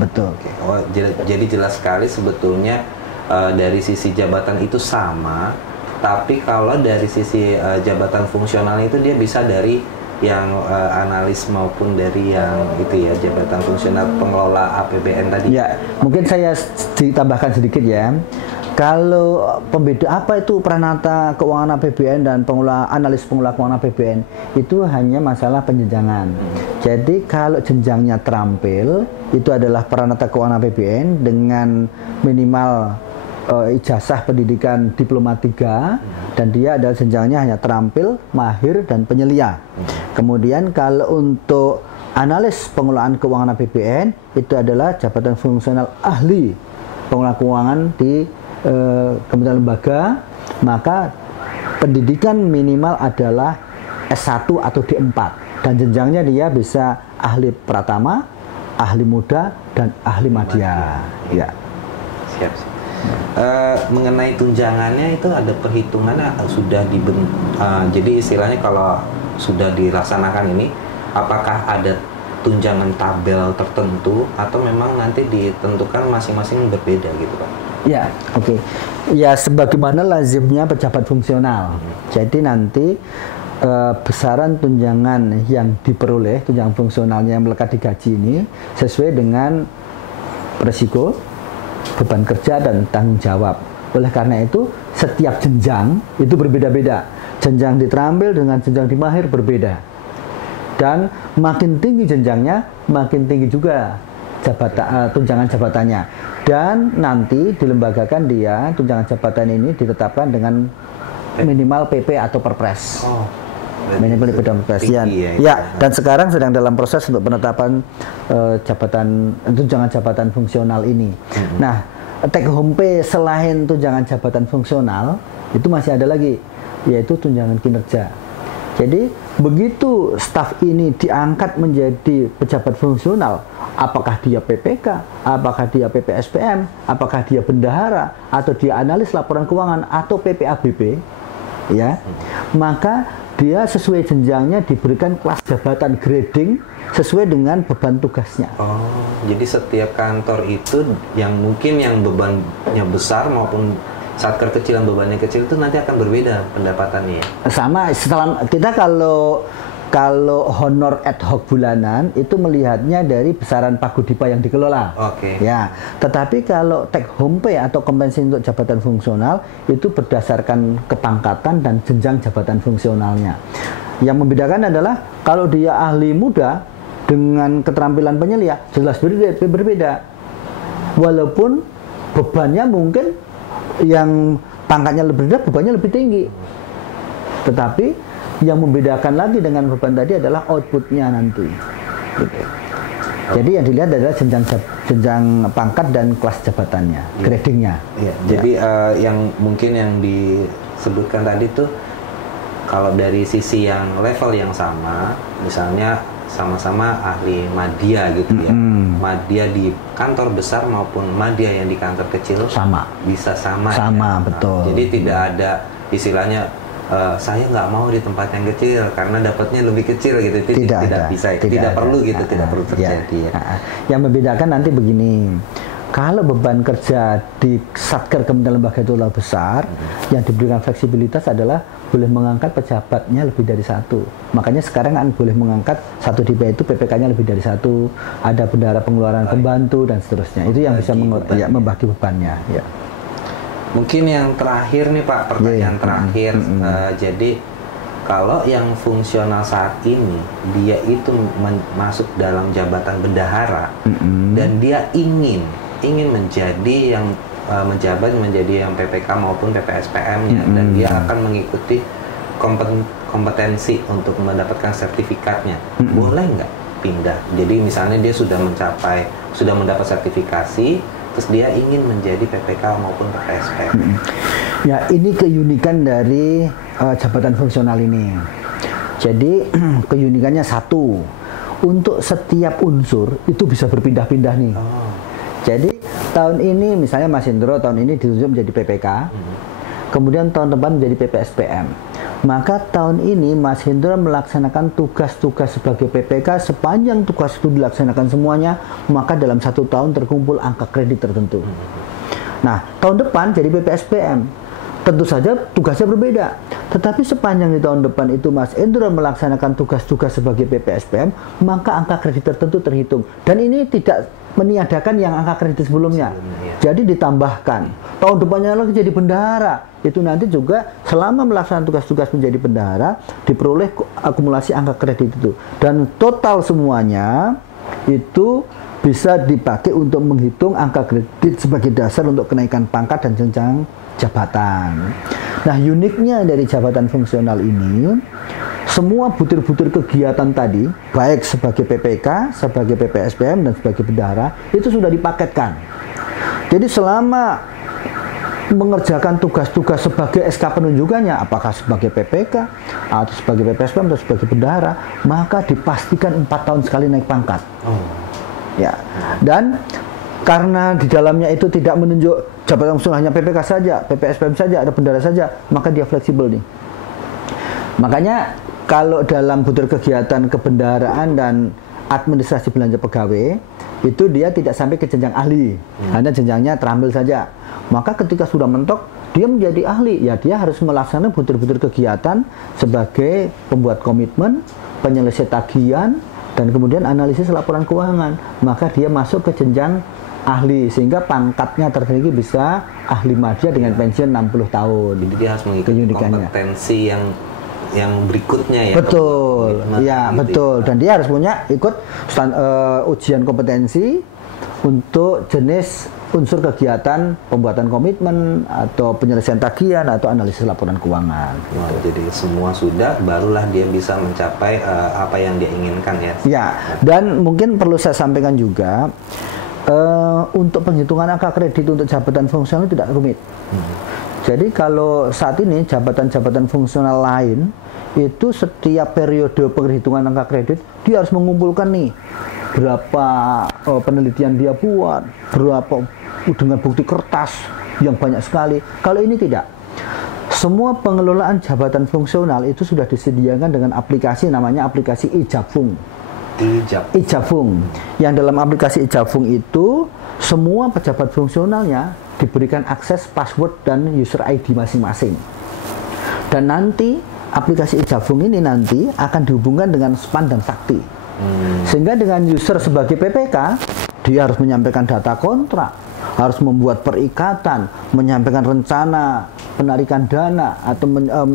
betul. Oke. Oh, jadi jelas sekali sebetulnya dari sisi jabatan itu sama, tapi kalau dari sisi jabatan fungsional itu dia bisa dari yang analis maupun dari yang itu ya, jabatan fungsional pengelola APBN tadi. Ya, mungkin saya ditambahkan sedikit ya. Kalau pembeda apa itu peranata keuangan APBN dan analis pengelola keuangan APBN itu hanya masalah penjenjangan. Jadi kalau jenjangnya terampil itu adalah peranata keuangan APBN dengan minimal ijazah pendidikan diploma 3 dan dia adalah jenjangnya hanya terampil, mahir dan penyelia. Kemudian kalau untuk analis pengelolaan keuangan APBN itu adalah jabatan fungsional ahli pengelola keuangan di kementerian lembaga, maka pendidikan minimal adalah S1 atau D4 dan jenjangnya dia bisa ahli pratama, ahli muda dan ahli madya. Ya. Siap. Mengenai tunjangannya itu ada perhitungannya sudah jadi istilahnya kalau sudah dilaksanakan ini, apakah ada tunjangan tabel tertentu atau memang nanti ditentukan masing-masing berbeda gitu Pak? Ya, oke. Ya sebagaimana lazimnya pejabat fungsional. Jadi nanti besaran tunjangan yang diperoleh, tunjangan fungsionalnya yang melekat di gaji ini sesuai dengan risiko, beban kerja dan tanggung jawab. Oleh karena itu setiap jenjang itu berbeda-beda. Jenjang di terampil dengan jenjang di mahir berbeda. Dan makin tinggi jenjangnya, makin tinggi juga tunjangan jabatannya. Dan nanti dilembagakan dia, tunjangan jabatan ini ditetapkan dengan minimal PP atau Perpres. Oh, minimal PP dan Perpres. Ya, dan sekarang sedang dalam proses untuk penetapan tunjangan jabatan fungsional ini. Nah, take home pay selain tunjangan jabatan fungsional itu masih ada lagi, yaitu tunjangan kinerja. Jadi begitu staf ini diangkat menjadi pejabat fungsional, apakah dia PPK, apakah dia PPSPM, apakah dia bendahara, atau dia analis laporan keuangan atau PPABP, ya, maka dia sesuai jenjangnya diberikan kelas jabatan grading sesuai dengan beban tugasnya. Oh, jadi setiap kantor itu yang mungkin yang bebannya besar maupun satker kecil yang bebannya kecil itu nanti akan berbeda pendapatannya. Sama, kita kalau honor ad hoc bulanan itu melihatnya dari besaran paguyudipa yang dikelola. Oke. Ya, tetapi kalau take home pay atau kompensasi untuk jabatan fungsional itu berdasarkan kepangkatan dan jenjang jabatan fungsionalnya. Yang membedakan adalah kalau dia ahli muda dengan keterampilan penyelia jelas berbeda. Walaupun bebannya mungkin yang pangkatnya lebih rendah, bebannya lebih tinggi. Tetapi yang membedakan lagi dengan beban tadi adalah outputnya nanti. Gitu. Jadi yang dilihat adalah jenjang pangkat dan kelas jabatannya, gradingnya. Ya. Jadi yang mungkin yang disebutkan tadi tuh kalau dari sisi yang level yang sama, misalnya sama-sama ahli madya gitu ya. Madya di kantor besar maupun madya yang di kantor kecil sama. Bisa sama. Sama, ya? betul. Jadi tidak ada istilahnya saya nggak mau di tempat yang kecil karena dapatnya lebih kecil gitu. Tidak bisa. Tidak perlu gitu, tidak perlu terjadi. Ya. Yang membedakan nanti begini. Kalau beban kerja di satker kementerian lembaga itu terlalu besar, yang diberikan fleksibilitas adalah boleh mengangkat pejabatnya lebih dari satu. Makanya sekarang kan boleh mengangkat satu di itu PPK-nya lebih dari satu, ada bendahara pengeluaran pembantu dan seterusnya. Itu yang bisa membagi bebannya. Ya. Mungkin yang terakhir nih Pak, pertanyaan terakhir. Jadi kalau yang fungsional saat ini dia itu masuk dalam jabatan bendahara dan dia ingin menjadi yang menjabat menjadi yang PPK maupun PPSPM-nya dan dia akan mengikuti kompetensi untuk mendapatkan sertifikatnya, boleh nggak pindah? Jadi misalnya dia sudah mendapat sertifikasi, terus dia ingin menjadi PPK maupun PPSPM. Ya, ini keunikan dari jabatan fungsional ini. Jadi keunikannya satu, untuk setiap unsur itu bisa berpindah-pindah nih. Jadi tahun ini misalnya Mas Indro tahun ini ditunjuk menjadi PPK, kemudian tahun depan menjadi PPSPM. Maka tahun ini Mas Hendra melaksanakan tugas-tugas sebagai PPK, sepanjang tugas itu dilaksanakan semuanya, maka dalam 1 tahun terkumpul angka kredit tertentu. Nah, tahun depan jadi PPSPM. Tentu saja tugasnya berbeda. Tetapi sepanjang di tahun depan itu Mas Hendra melaksanakan tugas-tugas sebagai PPSPM, maka angka kredit tertentu terhitung. Dan ini tidak meniadakan yang angka kredit sebelumnya. Jadi ditambahkan. Tahun depannya lagi jadi bendahara. Itu nanti juga selama melaksanakan tugas-tugas menjadi bendahara, diperoleh akumulasi angka kredit itu. Dan total semuanya itu bisa dipakai untuk menghitung angka kredit sebagai dasar untuk kenaikan pangkat dan jenjang jabatan. Nah, uniknya dari jabatan fungsional ini, semua butir-butir kegiatan tadi, baik sebagai PPK, sebagai PPSPM, dan sebagai bendahara, itu sudah dipaketkan. Jadi selama mengerjakan tugas-tugas sebagai SK penunjukannya, apakah sebagai PPK, atau sebagai PPSPM, atau sebagai bendahara, maka dipastikan 4 tahun sekali naik pangkat. Ya, dan karena di dalamnya itu tidak menunjuk jabatan fungsional hanya PPK saja, PPSPM saja, ada bendahara saja, maka dia fleksibel nih. Makanya kalau dalam butir kegiatan kebendaharaan dan administrasi belanja pegawai, itu dia tidak sampai ke jenjang ahli, hanya jenjangnya terambil saja. Maka ketika sudah mentok, dia menjadi ahli, ya dia harus melaksanakan butir-butir kegiatan sebagai pembuat komitmen, penyelesai tagihan, dan kemudian analisis laporan keuangan. Maka dia masuk ke jenjang ahli, sehingga pangkatnya tertinggi bisa ahli madya dengan pensiun 60 tahun. Jadi dia harus mengikuti kompetensi yang berikutnya ya. Betul, ya betul. Dan dia harus punya ikut ujian kompetensi untuk jenis unsur kegiatan pembuatan komitmen atau penyelesaian tagihan atau analisis laporan keuangan. Wah, jadi semua sudah, barulah dia bisa mencapai apa yang dia inginkan ya. Ya, dan mungkin perlu saya sampaikan juga, untuk penghitungan angka kredit untuk jabatan fungsional tidak rumit. Jadi kalau saat ini jabatan-jabatan fungsional lain itu setiap periode penghitungan angka kredit dia harus mengumpulkan nih berapa penelitian dia buat, berapa dengan bukti kertas yang banyak sekali. Kalau ini tidak. Semua pengelolaan jabatan fungsional itu sudah disediakan dengan aplikasi namanya aplikasi Ijafung. Ijafung. Yang dalam aplikasi Ijafung itu semua pejabat fungsionalnya diberikan akses password dan user ID masing-masing. Dan nanti aplikasi Ijafung ini nanti akan dihubungkan dengan SPAN dan Sakti. Sehingga dengan user sebagai PPK, dia harus menyampaikan data kontrak, harus membuat perikatan, menyampaikan rencana penarikan dana atau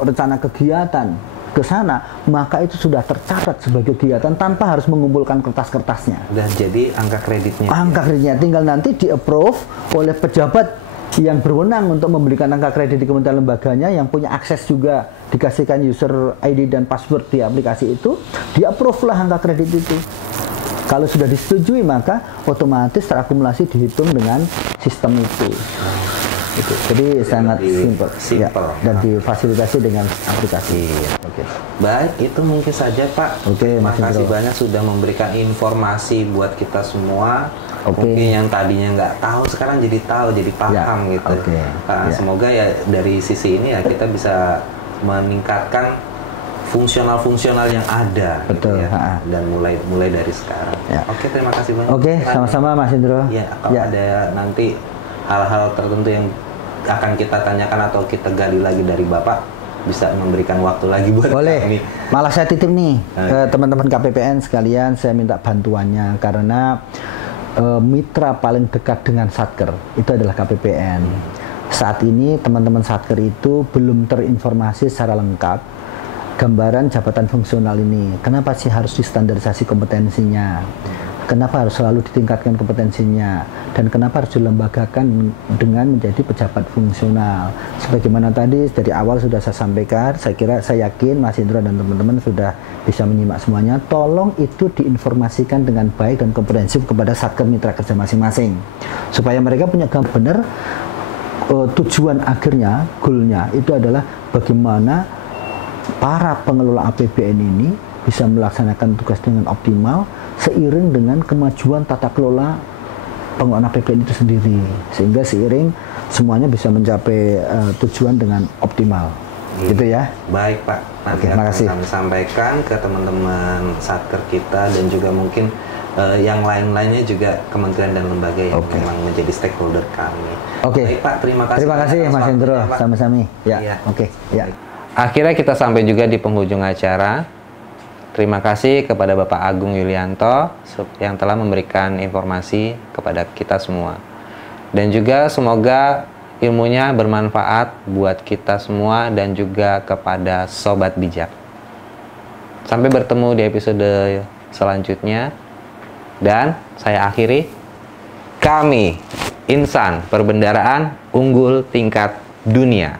rencana kegiatan ke sana, maka itu sudah tercatat sebagai kegiatan tanpa harus mengumpulkan kertas-kertasnya. Dan jadi angka kreditnya. Angka kreditnya tinggal nanti di-approve oleh pejabat yang berwenang untuk memberikan angka kredit di kementerian lembaganya, yang punya akses juga dikasihkan user ID dan password di aplikasi itu, di-approve lah angka kredit itu. Kalau sudah disetujui, maka otomatis terakumulasi dihitung dengan sistem itu. Jadi sangat simple. Ya, dan difasilitasi dengan aplikasi. Baik, itu mungkin saja Pak. Terima kasih banyak sudah memberikan informasi buat kita semua. Mungkin yang tadinya nggak tahu sekarang jadi tahu, jadi paham gitu. Semoga ya dari sisi ini ya kita bisa meningkatkan fungsional-fungsional yang ada. Betul. Gitu ya. Dan mulai dari sekarang. Oke, terima kasih banyak. Oke, sama-sama Mas Indro. Ya, kalau ada nanti hal-hal tertentu yang akan kita tanyakan atau kita gali lagi dari Bapak, bisa memberikan waktu lagi buat kami. Malah saya titip nih teman-teman KPPN sekalian, saya minta bantuannya karena mitra paling dekat dengan Satker itu adalah KPPN. Saat ini teman-teman Satker itu belum terinformasi secara lengkap gambaran jabatan fungsional ini. Kenapa sih harus distandarisasi kompetensinya? Kenapa harus selalu ditingkatkan kompetensinya? Dan kenapa harus dilembagakan dengan menjadi pejabat fungsional? Sebagaimana tadi dari awal sudah saya sampaikan, saya yakin Mas Indro dan teman-teman sudah bisa menyimak semuanya. Tolong itu diinformasikan dengan baik dan komprehensif kepada Satker mitra kerja masing-masing, supaya mereka punya gambar benar tujuan akhirnya, goalnya itu adalah bagaimana para pengelola APBN ini bisa melaksanakan tugas dengan optimal seiring dengan kemajuan tata kelola pengelolaan APBN itu sendiri, sehingga seiring semuanya bisa mencapai tujuan dengan optimal. Gitu ya. Baik Pak, nanti Oke, akan makasih. kami sampaikan ke teman-teman satker kita dan juga mungkin yang lain-lainnya juga kementerian dan lembaga yang memang menjadi stakeholder kami. Oke. Baik Pak, terima kasih. Terima kasih atas Mas waktunya, Hendro, Pak. sama-sama. Ya, Iya. oke, ya. Akhirnya kita sampai juga di penghujung acara. Terima kasih kepada Bapak Agung Yulianto yang telah memberikan informasi kepada kita semua. Dan juga semoga ilmunya bermanfaat buat kita semua dan juga kepada Sobat Bijak. Sampai bertemu di episode selanjutnya. Dan saya akhiri, kami Insan Perbendaraan Unggul Tingkat Dunia.